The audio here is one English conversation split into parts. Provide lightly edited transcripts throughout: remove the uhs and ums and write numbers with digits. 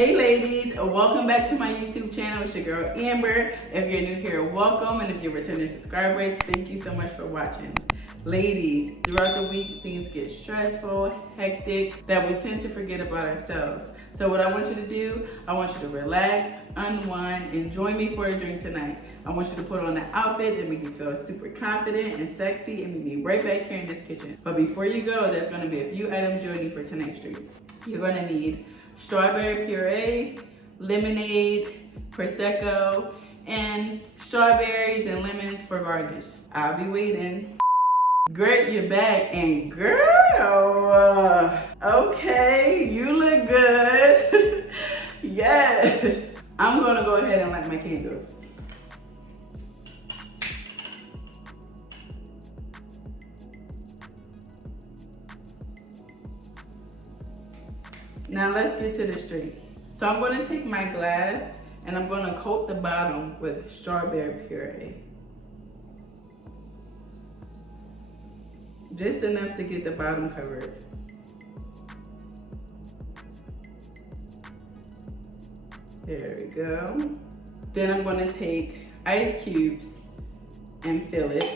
Hey ladies, welcome back to my YouTube channel. It's your girl Amber. If you're new here, welcome, and if you're a returning subscriber, thank you so much for watching. Ladies, throughout the week things get stressful, hectic, that we tend to forget about ourselves. So what I want you to do, I want you to relax, unwind, and join me for a drink tonight. I want you to put on the outfit that make you feel super confident and sexy, and meet me right back here in this kitchen. But before you go, there's going to be a few items you'll need for tonight's drink. You're going to need strawberry puree, lemonade, Prosecco, and strawberries and lemons for garnish. I'll be waiting. Grit your back and girl, okay, you look good. Yes. I'm gonna go ahead and light my candles. Now let's get to this drink. So I'm gonna take my glass and I'm gonna coat the bottom with strawberry puree. Just enough to get the bottom covered. There we go. Then I'm gonna take ice cubes and fill it.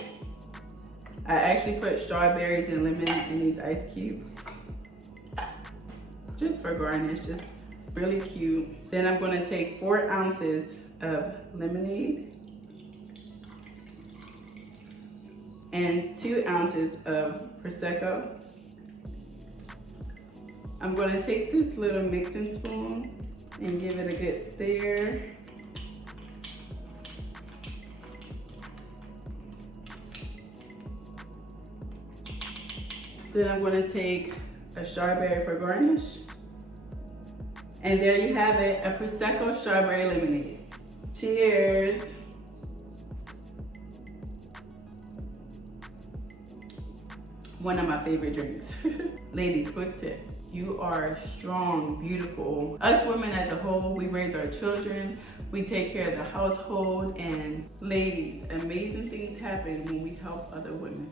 I actually put strawberries and lemon in these ice cubes, just for garnish, just really cute. Then I'm gonna take 4 ounces of lemonade and 2 ounces of Prosecco. I'm gonna take this little mixing spoon and give it a good stir. Then I'm gonna take a strawberry for garnish. And there you have it, a Prosecco Strawberry Lemonade. Cheers. One of my favorite drinks. Ladies, quick tip. You are strong, beautiful. Us women as a whole, we raise our children, we take care of the household, and ladies, amazing things happen when we help other women.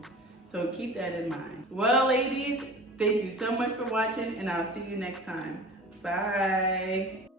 So keep that in mind. Well, ladies, thank you so much for watching, and I'll see you next time. Bye.